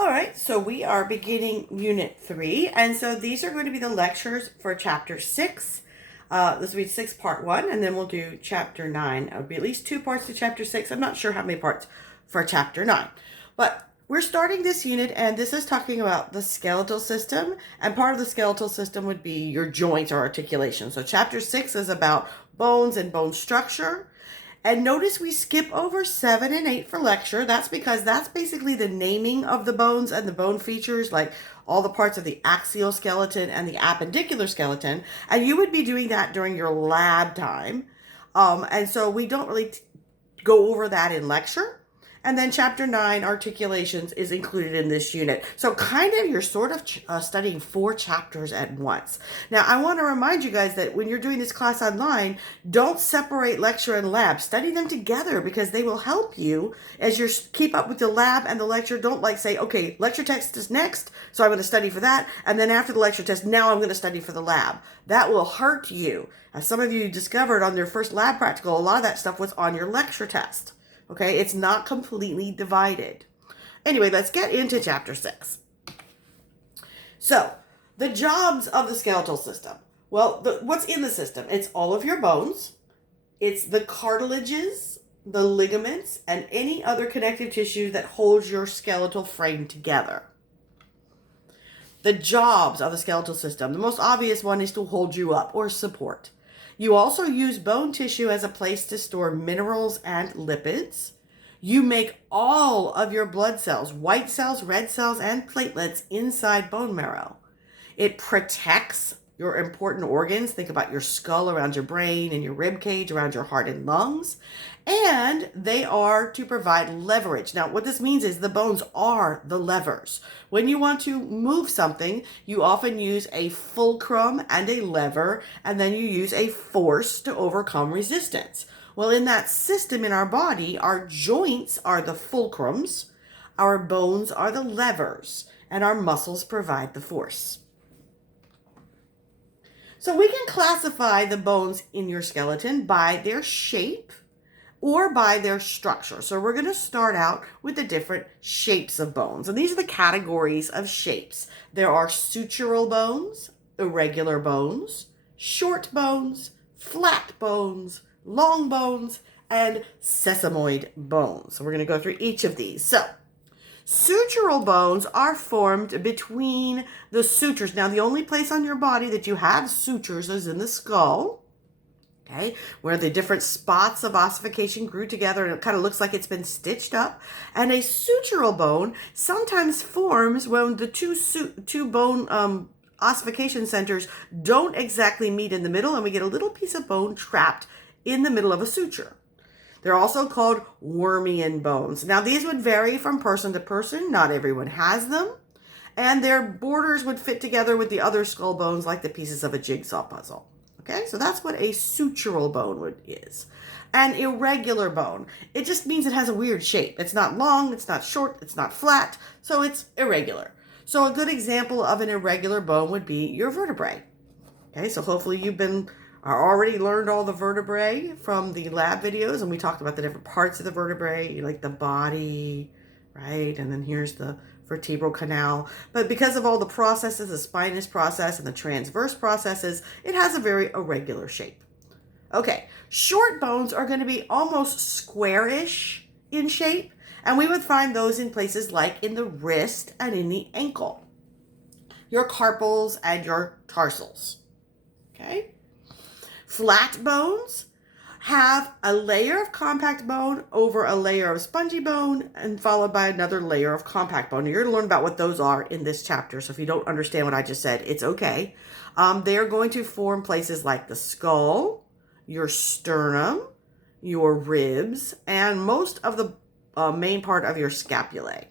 All right, so we are beginning Unit 3, and so these are going to be the lectures for Chapter 6. This will be 6 Part 1, and then we'll do Chapter 9. It will be at least 2 parts to Chapter 6. I'm not sure how many parts for Chapter 9. But we're starting this unit, and this is talking about the skeletal system, and part of the skeletal system would be your joints or articulation. So Chapter 6 is about bones and bone structure. And notice we skip over 7 and 8 for lecture. That's because that's basically the naming of the bones and the bone features, like all the parts of the axial skeleton and the appendicular skeleton. And you would be doing that during your lab time. And so we don't really go over that in lecture. And then Chapter 9, articulations, is included in this unit. So kind of you're sort of studying 4 chapters at once. Now, I want to remind you guys that when you're doing this class online, don't separate lecture and lab. Study them together because they will help you as you keep up with the lab and the lecture. Don't like say, okay, lecture test is next, so I'm going to study for that. And then after the lecture test, now I'm going to study for the lab. That will hurt you. As some of you discovered on their first lab practical, a lot of that stuff was on your lecture test. Okay, it's not completely divided. Anyway, let's get into Chapter 6. So, the jobs of the skeletal system. Well, what's in the system? It's all of your bones. It's the cartilages, the ligaments, and any other connective tissue that holds your skeletal frame together. The jobs of the skeletal system. The most obvious one is to hold you up or support. You also use bone tissue as a place to store minerals and lipids. You make all of your blood cells, white cells, red cells, and platelets inside bone marrow. It protects your important organs. Think about your skull around your brain and your rib cage around your heart and lungs. And they are to provide leverage. Now, what this means is the bones are the levers. When you want to move something, you often use a fulcrum and a lever, and then you use a force to overcome resistance. Well, in that system in our body, our joints are the fulcrums, our bones are the levers, and our muscles provide the force. So we can classify the bones in your skeleton by their shape or by their structure. So we're going to start out with the different shapes of bones. And these are the categories of shapes. There are sutural bones, irregular bones, short bones, flat bones, long bones, and sesamoid bones. So we're going to go through each of these. So sutural bones are formed between the sutures. Now, the only place on your body that you have sutures is in the skull. Okay, where the different spots of ossification grew together and it kind of looks like it's been stitched up. And a sutural bone sometimes forms when the two bone ossification centers don't exactly meet in the middle, and we get a little piece of bone trapped in the middle of a suture. They're also called Wormian bones. Now, these would vary from person to person. Not everyone has them. And their borders would fit together with the other skull bones like the pieces of a jigsaw puzzle. Okay, so that's what a sutural bone is. An irregular bone, it just means it has a weird shape. It's not long, it's not short, it's not flat, so it's irregular. So a good example of an irregular bone would be your vertebrae. Okay, so hopefully you've already learned all the vertebrae from the lab videos, and we talked about the different parts of the vertebrae, like the body, right? And then here's the vertebral canal. But because of all the processes, the spinous process and the transverse processes, it has a very irregular shape. Okay, short bones are going to be almost squarish in shape, and we would find those in places like in the wrist and in the ankle. Your carpals and your tarsals. Okay? Flat bones have a layer of compact bone over a layer of spongy bone and followed by another layer of compact bone. You're going to learn about what those are in this chapter. So if you don't understand what I just said, it's okay. They're going to form places like the skull, your sternum, your ribs, and most of the main part of your scapulae.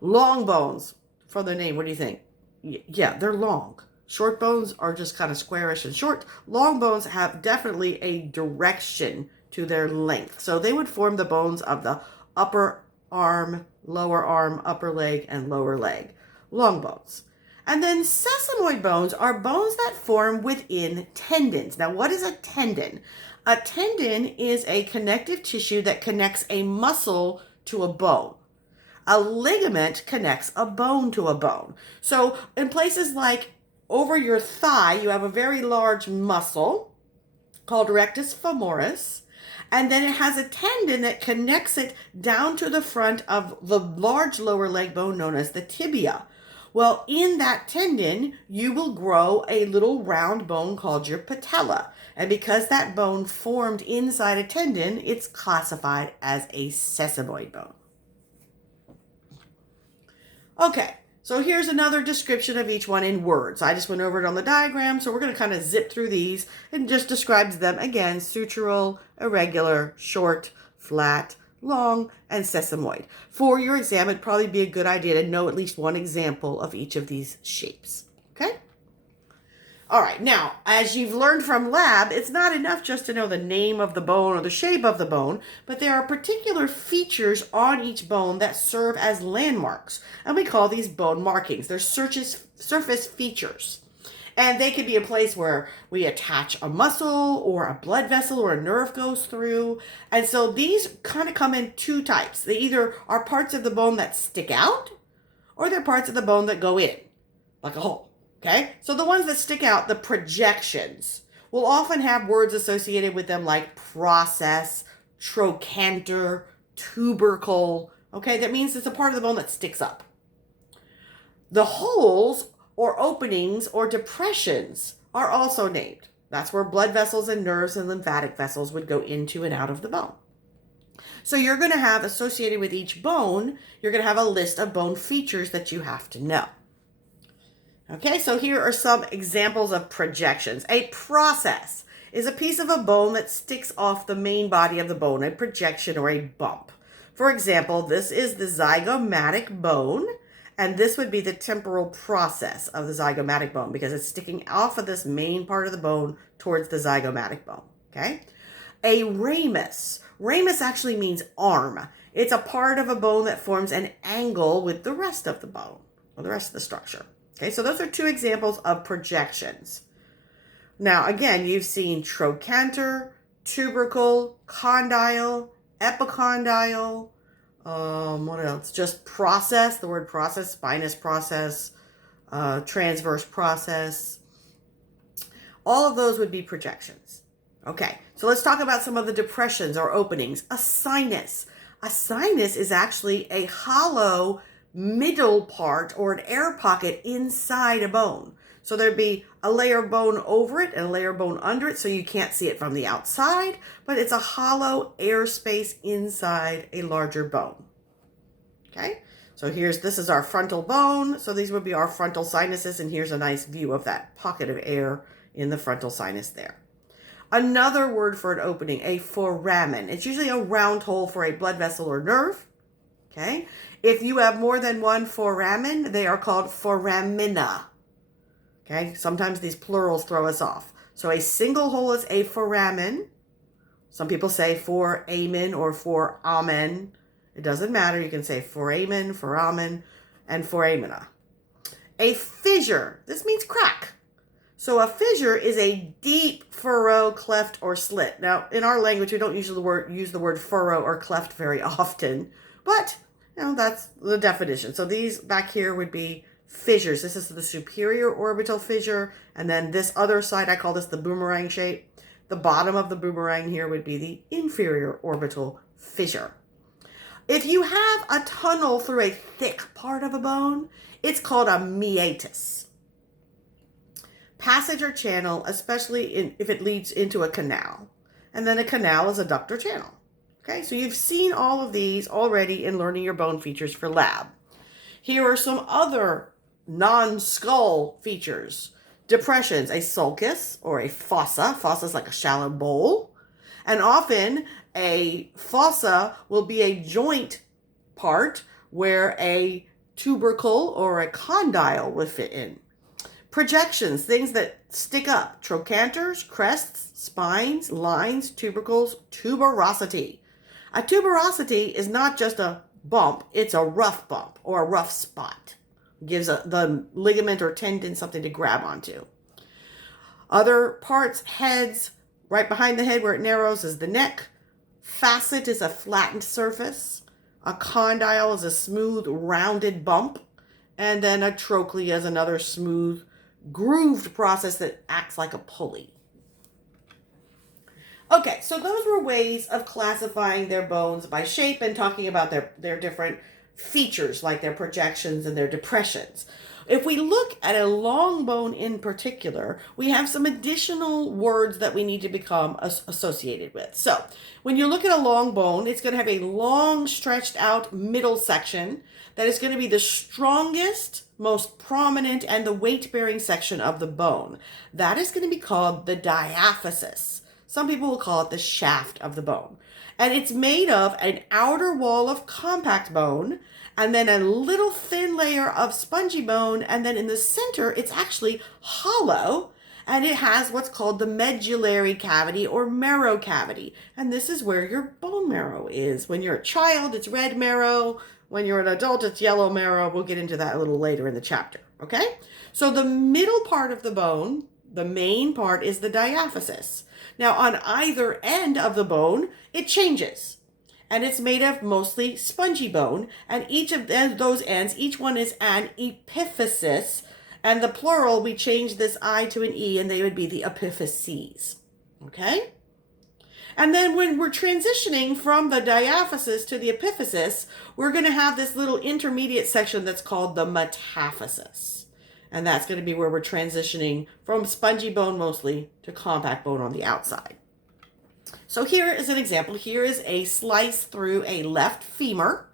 Long bones, from the name, what do you think? Yeah, they're long. Short bones are just kind of squarish and short. Long bones have definitely a direction to their length. So they would form the bones of the upper arm, upper leg, and lower leg. Long bones. And then sesamoid bones are bones that form within tendons. Now, what is a tendon? A tendon is a connective tissue that connects a muscle to a bone. A ligament connects a bone to a bone. So in places like over your thigh, you have a very large muscle called rectus femoris, and then it has a tendon that connects it down to the front of the large lower leg bone known as the tibia. Well, in that tendon, you will grow a little round bone called your patella. And because that bone formed inside a tendon, it's classified as a sesamoid bone. Okay, so here's another description of each one in words. I just went over it on the diagram, so we're going to kind of zip through these and just describes them again: sutural, irregular, short, flat, long, and sesamoid. For your exam, it'd probably be a good idea to know at least one example of each of these shapes. Okay? All right, now, as you've learned from lab, it's not enough just to know the name of the bone or the shape of the bone, but there are particular features on each bone that serve as landmarks, and we call these bone markings. They're surface features, and they could be a place where we attach a muscle or a blood vessel or a nerve goes through, and so these kind of come in two types. They either are parts of the bone that stick out, or they're parts of the bone that go in, like a hole. Okay, so the ones that stick out, the projections, will often have words associated with them like process, trochanter, tubercle. Okay, that means it's a part of the bone that sticks up. The holes or openings or depressions are also named. That's where blood vessels and nerves and lymphatic vessels would go into and out of the bone. So you're going to have associated with each bone, you're going to have a list of bone features that you have to know. Okay, so here are some examples of projections. A process is a piece of a bone that sticks off the main body of the bone, a projection or a bump. For example, this is the zygomatic bone, and this would be the temporal process of the zygomatic bone because it's sticking off of this main part of the bone towards the zygomatic bone. Okay, a ramus. Ramus actually means arm. It's a part of a bone that forms an angle with the rest of the bone or the rest of the structure. Okay, so those are two examples of projections. Now, again, you've seen trochanter, tubercle, condyle, epicondyle, what else? Just process, the word process, spinous process, transverse process. All of those would be projections. Okay, so let's talk about some of the depressions or openings. A sinus. A sinus is actually a hollow middle part or an air pocket inside a bone. So there'd be a layer of bone over it and a layer of bone under it, so you can't see it from the outside, but it's a hollow air space inside a larger bone. Okay, so this is our frontal bone. So these would be our frontal sinuses, and here's a nice view of that pocket of air in the frontal sinus there. Another word for an opening, a foramen. It's usually a round hole for a blood vessel or nerve. Okay, if you have more than one foramen, they are called foramina. Okay, sometimes these plurals throw us off. So a single hole is a foramen. Some people say foramen or foramen. It doesn't matter. You can say foramen, foramen, and foramina. A fissure. This means crack. So a fissure is a deep furrow, cleft, or slit. Now, in our language, we don't use the word furrow or cleft very often, but that's the definition. So these back here would be fissures. This is the superior orbital fissure, and then this other side, I call this the boomerang shape. The bottom of the boomerang here would be the inferior orbital fissure. If you have a tunnel through a thick part of a bone, it's called a meatus. Passage or channel, especially if it leads into a canal. And then a canal is a duct or channel. Okay, so you've seen all of these already in learning your bone features for lab. Here are some other non-skull features. Depressions, a sulcus or a fossa. Fossa is like a shallow bowl. And often a fossa will be a joint part where a tubercle or a condyle would fit in. Projections, things that stick up. Trochanters, crests, spines, lines, tubercles, tuberosity. A tuberosity is not just a bump, it's a rough bump or a rough spot. It gives the ligament or tendon something to grab onto. Other parts, heads, right behind the head where it narrows is the neck. Facet is a flattened surface. A condyle is a smooth, rounded bump. And then a trochlea is another smooth, grooved process that acts like a pulley. Okay, so those were ways of classifying their bones by shape and talking about their different features, like their projections and their depressions. If we look at a long bone in particular, we have some additional words that we need to become associated with. So when you look at a long bone, it's going to have a long stretched out middle section that is going to be the strongest, most prominent, and the weight-bearing section of the bone. That is going to be called the diaphysis. Some people will call it the shaft of the bone. And it's made of an outer wall of compact bone, and then a little thin layer of spongy bone, and then in the center, it's actually hollow, and it has what's called the medullary cavity or marrow cavity. And this is where your bone marrow is. When you're a child, it's red marrow. When you're an adult, it's yellow marrow. We'll get into that a little later in the chapter, okay? So the middle part of the bone, the main part, is the diaphysis. Now, on either end of the bone, it changes. And it's made of mostly spongy bone. And each of those ends, each one is an epiphysis. And the plural, we change this I to an E, and they would be the epiphyses. Okay? And then when we're transitioning from the diaphysis to the epiphysis, we're going to have this little intermediate section that's called the metaphysis. And that's going to be where we're transitioning from spongy bone mostly to compact bone on the outside. So here is an example. Here is a slice through a left femur.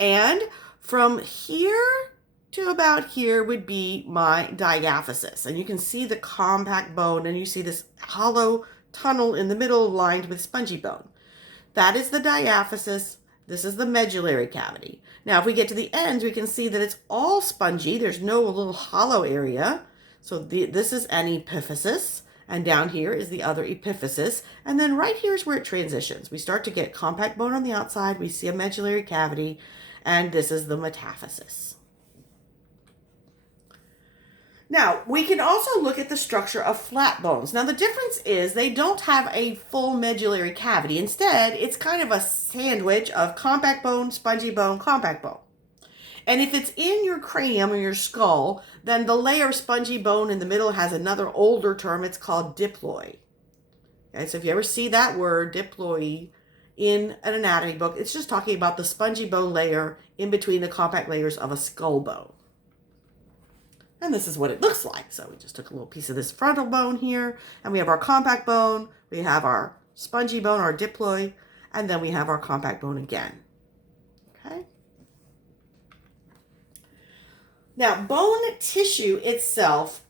And from here to about here would be my diaphysis. And you can see the compact bone, and you see this hollow tunnel in the middle lined with spongy bone. That is the diaphysis. This is the medullary cavity. Now, if we get to the ends, we can see that it's all spongy. There's no little hollow area. So this is an epiphysis, and down here is the other epiphysis. And then right here is where it transitions. We start to get compact bone on the outside. We see a medullary cavity, and this is the metaphysis. Now, we can also look at the structure of flat bones. Now, the difference is they don't have a full medullary cavity. Instead, it's kind of a sandwich of compact bone, spongy bone, compact bone. And if it's in your cranium or your skull, then the layer of spongy bone in the middle has another older term. It's called diploid. Okay, so if you ever see that word, diploid, in an anatomy book, it's just talking about the spongy bone layer in between the compact layers of a skull bone. And this is what it looks like. So we just took a little piece of this frontal bone here, and we have our compact bone, we have our spongy bone, our diploid, and then we have our compact bone again. Okay? Now, bone tissue itself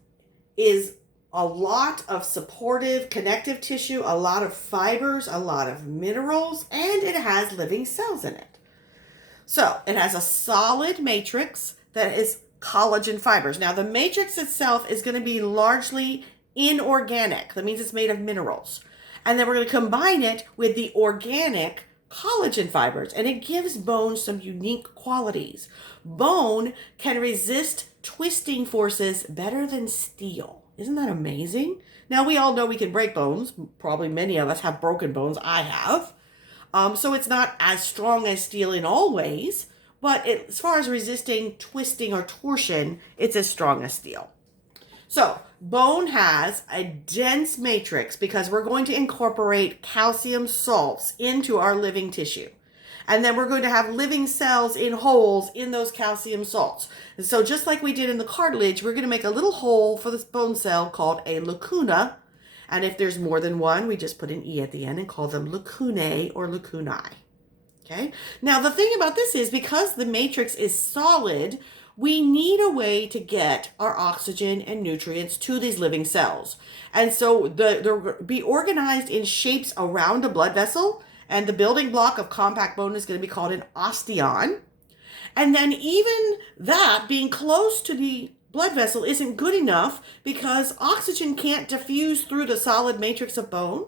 is a lot of supportive connective tissue, a lot of fibers, a lot of minerals, and it has living cells in it. So it has a solid matrix that is collagen fibers. Now, the matrix itself is going to be largely inorganic. That means it's made of minerals. And then we're going to combine it with the organic collagen fibers, and it gives bone some unique qualities. Bone can resist twisting forces better than steel. Isn't that amazing? Now, we all know we can break bones. Probably many of us have broken bones. I have. So it's not as strong as steel in all ways, but as far as resisting twisting or torsion, it's as strong as steel. So bone has a dense matrix because we're going to incorporate calcium salts into our living tissue. And then we're going to have living cells in holes in those calcium salts. And so just like we did in the cartilage, we're going to make a little hole for this bone cell called a lacuna. And if there's more than one, we just put an E at the end and call them lacunae or lacunae. Okay. Now, the thing about this is because the matrix is solid, we need a way to get our oxygen and nutrients to these living cells. And so they'll be organized in shapes around a blood vessel. And the building block of compact bone is going to be called an osteon. And then even that being close to the blood vessel isn't good enough because oxygen can't diffuse through the solid matrix of bone.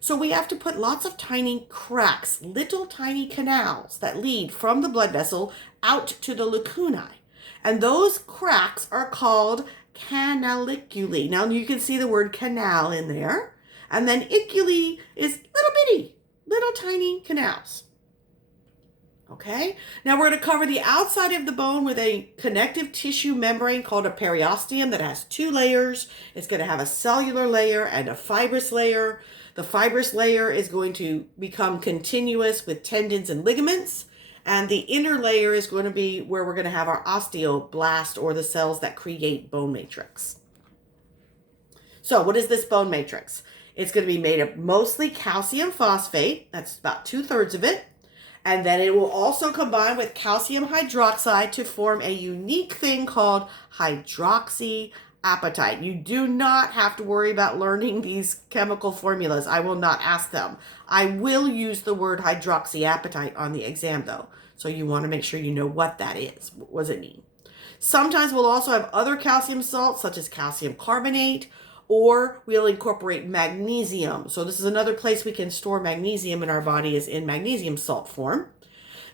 So we have to put lots of tiny cracks, little tiny canals that lead from the blood vessel out to the lacunae. And those cracks are called canaliculi. Now you can see the word canal in there. And then iculi is little bitty, little tiny canals. Okay, now we're going to cover the outside of the bone with a connective tissue membrane called a periosteum that has two layers. It's going to have a cellular layer and a fibrous layer. The fibrous layer is going to become continuous with tendons and ligaments. And the inner layer is going to be where we're going to have our osteoblast, or the cells that create bone matrix. So what is this bone matrix? It's going to be made of mostly calcium phosphate. That's about 2/3 of it. And then it will also combine with calcium hydroxide to form a unique thing called hydroxyapatite. You do not have to worry about learning these chemical formulas. I will not ask them. I will use the word hydroxyapatite on the exam though. So you want to make sure you know what that is. What does it mean? Sometimes we'll also have other calcium salts such as calcium carbonate, or we'll incorporate magnesium. So this is another place we can store magnesium in our body, is in magnesium salt form.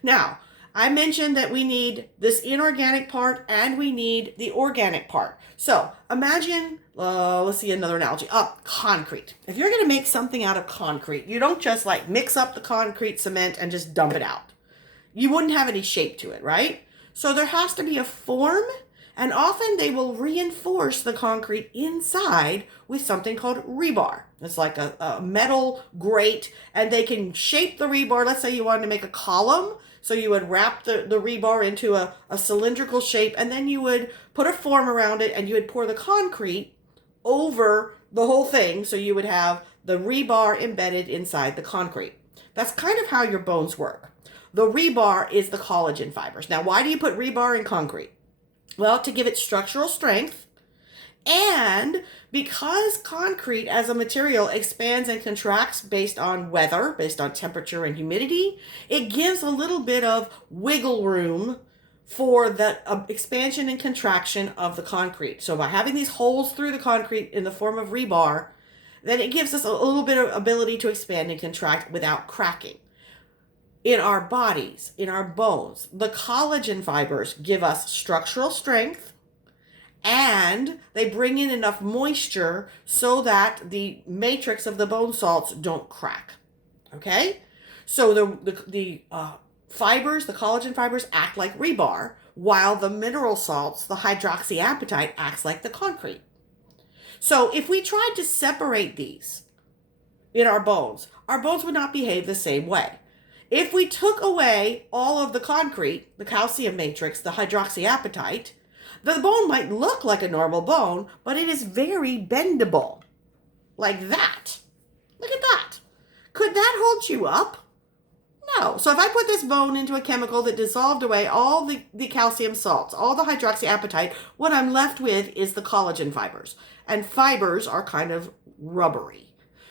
Now, I mentioned that we need this inorganic part and we need the organic part. So imagine, let's see another analogy. Concrete. If you're going to make something out of concrete, you don't just like mix up the concrete cement and just dump it out. You wouldn't have any shape to it, right? So there has to be a form. And often they will reinforce the concrete inside with something called rebar. It's like a metal grate, and they can shape the rebar. Let's say you wanted to make a column. So you would wrap the rebar into a cylindrical shape, and then you would put a form around it, and you would pour the concrete over the whole thing. So you would have the rebar embedded inside the concrete. That's kind of how your bones work. The rebar is the collagen fibers. Now, why do you put rebar in concrete? Well, to give it structural strength, and because concrete as a material expands and contracts based on weather, based on temperature and humidity, it gives a little bit of wiggle room for the expansion and contraction of the concrete. So by having these holes through the concrete in the form of rebar, then it gives us a little bit of ability to expand and contract without cracking. In our bodies, in our bones, the collagen fibers give us structural strength, and they bring in enough moisture so that the matrix of the bone salts don't crack. Okay? So the fibers, the collagen fibers, act like rebar, while the mineral salts, the hydroxyapatite, acts like the concrete. So if we tried to separate these in our bones would not behave the same way. If we took away all of the concrete, the calcium matrix, the hydroxyapatite, the bone might look like a normal bone, but it is very bendable. Like that. Look at that. Could that hold you up? No. So if I put this bone into a chemical that dissolved away all the calcium salts, all the hydroxyapatite, what I'm left with is the collagen fibers. And fibers are kind of rubbery.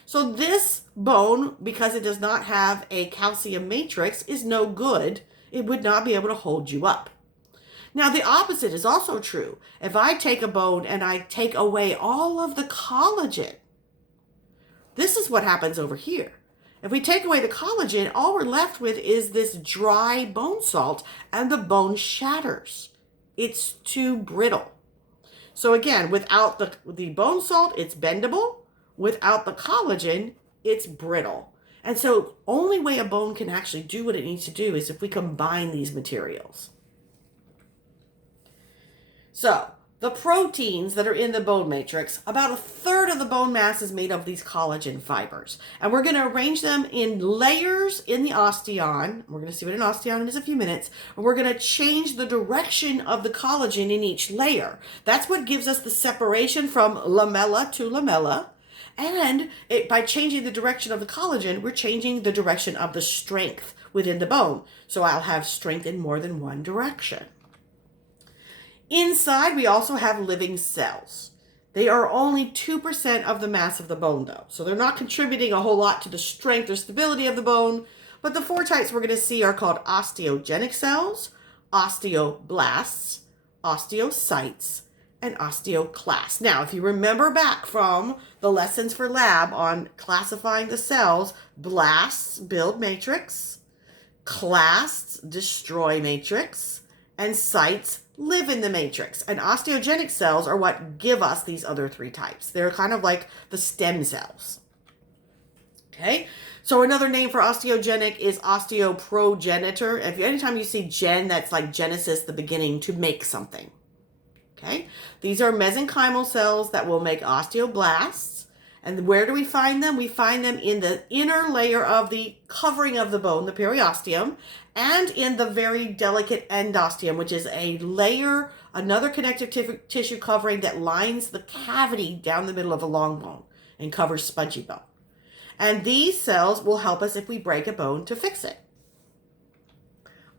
So this bone, because it does not have a calcium matrix, is no good. It would not be able to hold you up. Now, the opposite is also true. If I take a bone and I take away all of the collagen, this is what happens over here. If we take away the collagen, all we're left with is this dry bone salt, and the bone shatters. It's too brittle. So again, without the bone salt, it's bendable. Without the collagen, it's brittle. And so only way a bone can actually do what it needs to do is if we combine these materials. So the proteins that are in the bone matrix, about 1/3 of the bone mass is made of these collagen fibers. And we're going to arrange them in layers in the osteon. We're going to see what an osteon is in a few minutes. And we're going to change the direction of the collagen in each layer. That's what gives us the separation from lamella to lamella. And by changing the direction of the collagen, we're changing the direction of the strength within the bone. So I'll have strength in more than one direction. Inside, we also have living cells. They are only 2% of the mass of the bone, though. So they're not contributing a whole lot to the strength or stability of the bone. But the 4 types we're going to see are called osteogenic cells, osteoblasts, osteocytes, and osteoclasts. Now, if you remember back from the lessons for lab on classifying the cells, blasts build matrix, clasts destroy matrix, and cytes live in the matrix. And osteogenic cells are what give us these other 3 types. They're kind of like the stem cells. Okay, So another name for osteogenic is osteoprogenitor. Anytime you see gen, that's like Genesis, the beginning, to make something. Okay? These are mesenchymal cells that will make osteoblasts. And where do we find them? We find them in the inner layer of the covering of the bone, the periosteum, and in the very delicate endosteum, which is a layer, another connective tissue covering that lines the cavity down the middle of a long bone and covers spongy bone. And these cells will help us if we break a bone to fix it.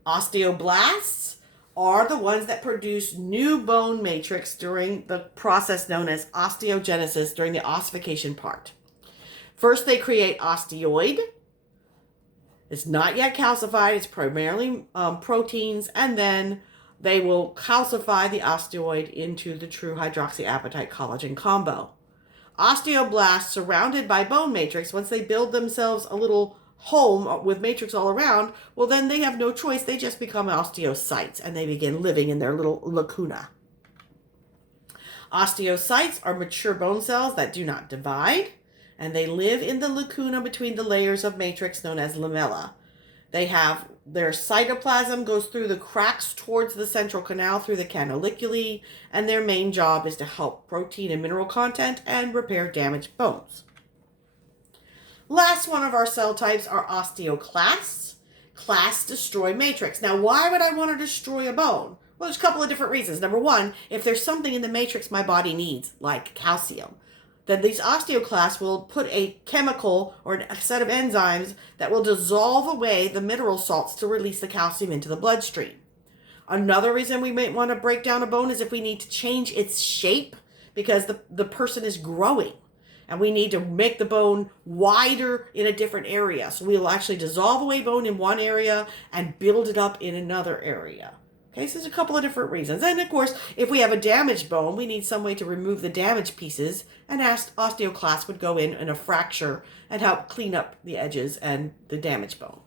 Osteoblasts are the ones that produce new bone matrix during the process known as osteogenesis, during the ossification part. First, they create osteoid. It's not yet calcified. It's primarily proteins. And then they will calcify the osteoid into the true hydroxyapatite collagen combo. Osteoblasts surrounded by bone matrix, once they build themselves a little home with matrix all around, well, then they have no choice. They just become osteocytes and they begin living in their little lacuna. Osteocytes are mature bone cells that do not divide, and they live in the lacuna between the layers of matrix known as lamella. They have their cytoplasm goes through the cracks towards the central canal through the canaliculi, and their main job is to help protein and mineral content and repair damaged bones. Last one of our cell types are osteoclasts. Clasts destroy matrix. Now, why would I want to destroy a bone? Well, there's a couple of different reasons. Number one, if there's something in the matrix my body needs, like calcium, then these osteoclasts will put a chemical or a set of enzymes that will dissolve away the mineral salts to release the calcium into the bloodstream. Another reason we might want to break down a bone is if we need to change its shape because the person is growing and we need to make the bone wider in a different area. So we'll actually dissolve away bone in one area and build it up in another area. Okay, so there's a couple of different reasons. And of course, if we have a damaged bone, we need some way to remove the damaged pieces, and osteoclast would go in a fracture and help clean up the edges and the damaged bone.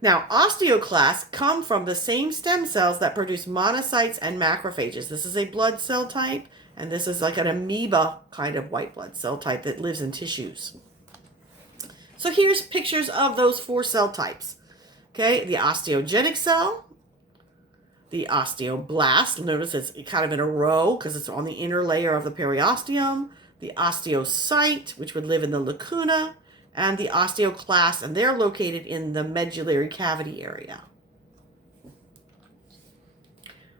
Now, osteoclasts come from the same stem cells that produce monocytes and macrophages. This is a blood cell type, and this is like an amoeba kind of white blood cell type that lives in tissues. So here's pictures of those four cell types. Okay, the osteogenic cell, the osteoblast, notice it's kind of in a row because it's on the inner layer of the periosteum, the osteocyte, which would live in the lacuna, and the osteoclast, and they're located in the medullary cavity area.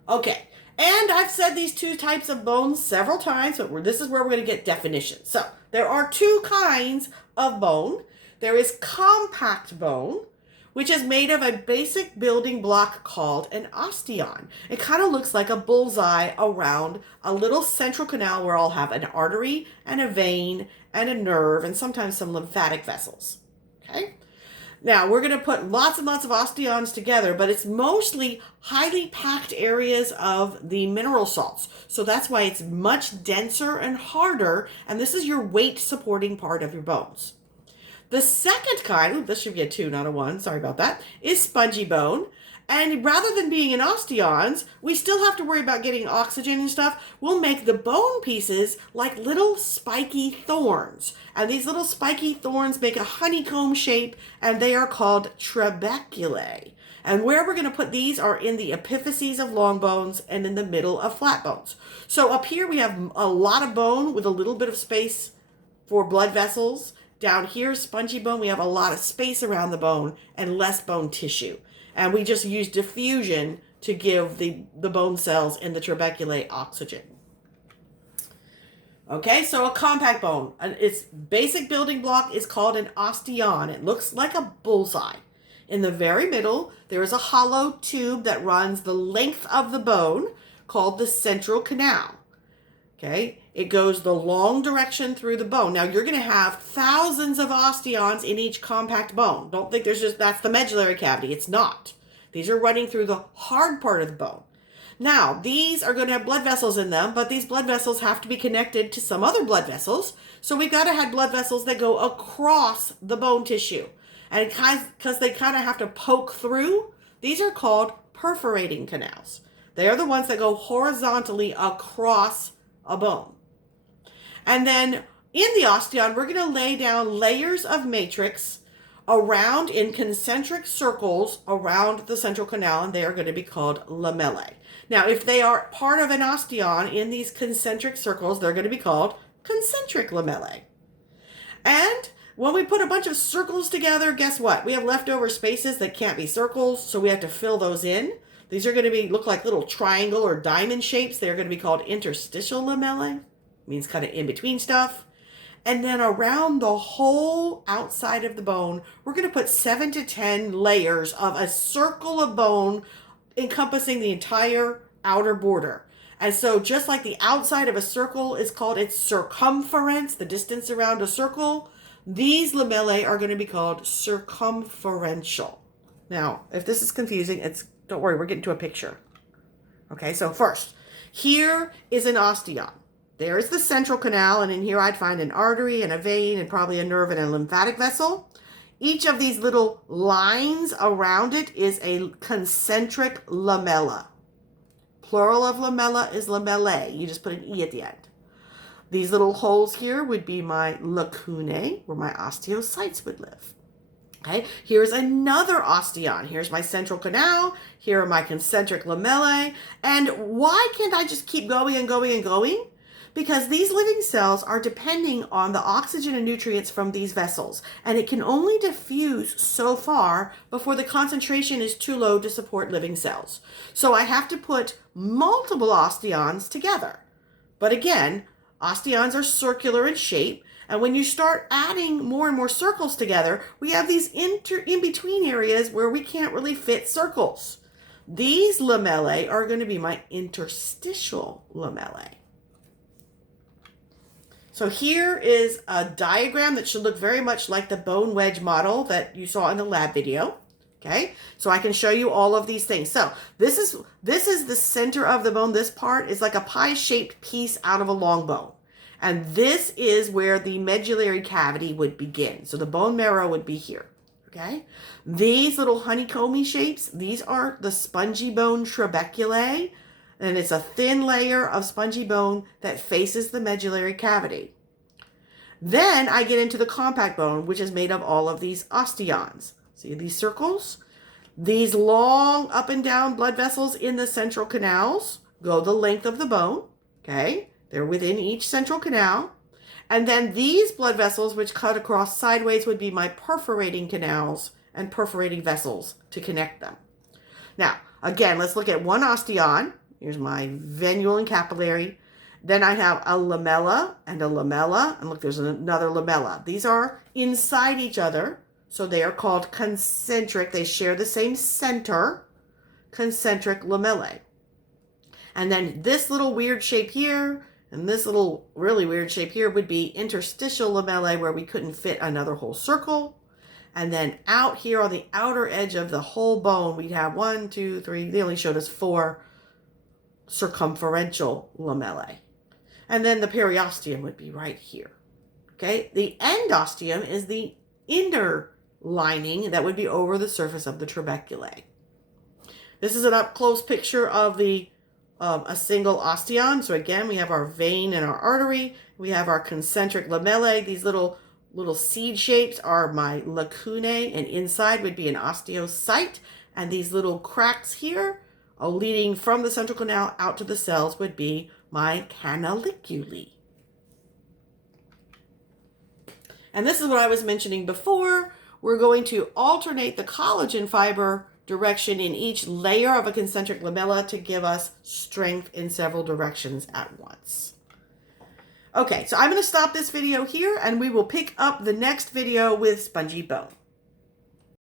Okay, and I've said these two types of bones several times, but this is where we're going to get definitions. So there are two kinds of bone. There is compact bone, which is made of a basic building block called an osteon. It kind of looks like a bullseye around a little central canal where I'll have an artery and a vein and a nerve and sometimes some lymphatic vessels. Okay? Now, we're going to put lots and lots of osteons together, but it's mostly highly packed areas of the mineral salts. So that's why it's much denser and harder, and this is your weight supporting part of your bones. The second kind, this should be a 2, not a 1, sorry about that, is spongy bone. And rather than being in osteons, we still have to worry about getting oxygen and stuff. We'll make the bone pieces like little spiky thorns. And these little spiky thorns make a honeycomb shape, and they are called trabeculae. And where we're going to put these are in the epiphyses of long bones and in the middle of flat bones. So up here we have a lot of bone with a little bit of space for blood vessels. Down here, spongy bone, we have a lot of space around the bone and less bone tissue. And we just use diffusion to give the bone cells in the trabeculae oxygen. Okay, so a compact bone. Its basic building block is called an osteon. It looks like a bullseye. In the very middle, there is a hollow tube that runs the length of the bone called the central canal. Okay, it goes the long direction through the bone. Now, you're going to have thousands of osteons in each compact bone. Don't think that's the medullary cavity. It's not. These are running through the hard part of the bone. Now, these are going to have blood vessels in them, but these blood vessels have to be connected to some other blood vessels. So we've got to have blood vessels that go across the bone tissue. And because they kind of have to poke through, these are called perforating canals. They are the ones that go horizontally across a bone. And then in the osteon, we're going to lay down layers of matrix around in concentric circles around the central canal, and they are going to be called lamellae. Now, if they are part of an osteon in these concentric circles, they're going to be called concentric lamellae. And when we put a bunch of circles together, guess what? We have leftover spaces that can't be circles, so we have to fill those in. These are going to look like little triangle or diamond shapes. They're going to be called interstitial lamellae. Means kind of in between stuff. And then around the whole outside of the bone, we're going to put 7 to 10 layers of a circle of bone encompassing the entire outer border. And so just like the outside of a circle is called its circumference, the distance around a circle, these lamellae are going to be called circumferential. Now, if this is confusing, don't worry, we're getting to a picture. Okay, so first, here is an osteon. There's the central canal, and in here I'd find an artery and a vein and probably a nerve and a lymphatic vessel. Each of these little lines around it is a concentric lamella. Plural of lamella is lamellae. You just put an E at the end. These little holes here would be my lacunae, where my osteocytes would live. Okay, here's another osteon. Here's my central canal. Here are my concentric lamellae. And why can't I just keep going and going and going? Because these living cells are depending on the oxygen and nutrients from these vessels, and it can only diffuse so far before the concentration is too low to support living cells. So I have to put multiple osteons together. But again, osteons are circular in shape, and when you start adding more and more circles together, we have these in-between areas where we can't really fit circles. These lamellae are going to be my interstitial lamellae. So here is a diagram that should look very much like the bone wedge model that you saw in the lab video. Okay, so I can show you all of these things. So this is the center of the bone. This part is like a pie-shaped piece out of a long bone. And this is where the medullary cavity would begin. So the bone marrow would be here. Okay, these little honeycomby shapes, these are the spongy bone trabeculae. And it's a thin layer of spongy bone that faces the medullary cavity. Then I get into the compact bone, which is made of all of these osteons. See these circles? These long up and down blood vessels in the central canals go the length of the bone. Okay, they're within each central canal. And then these blood vessels, which cut across sideways, would be my perforating canals and perforating vessels to connect them. Now, again, let's look at one osteon. Here's my venule and capillary. Then I have a lamella and a lamella. And look, there's another lamella. These are inside each other. So they are called concentric. They share the same center. Concentric lamellae. And then this little weird shape here and this little really weird shape here would be interstitial lamellae, where we couldn't fit another whole circle. And then out here on the outer edge of the whole bone, we'd have 1, 2, 3. They only showed us 4 circumferential lamellae. And then the periosteum would be right here. Okay, the endosteum is the inner lining that would be over the surface of the trabeculae. This is an up-close picture of a single osteon. So again, we have our vein and our artery. We have our concentric lamellae. These little seed shapes are my lacunae, and inside would be an osteocyte. And these little cracks here, leading from the central canal out to the cells, would be my canaliculi. And this is what I was mentioning before. We're going to alternate the collagen fiber direction in each layer of a concentric lamella to give us strength in several directions at once. Okay, so I'm going to stop this video here, and we will pick up the next video with spongy bone.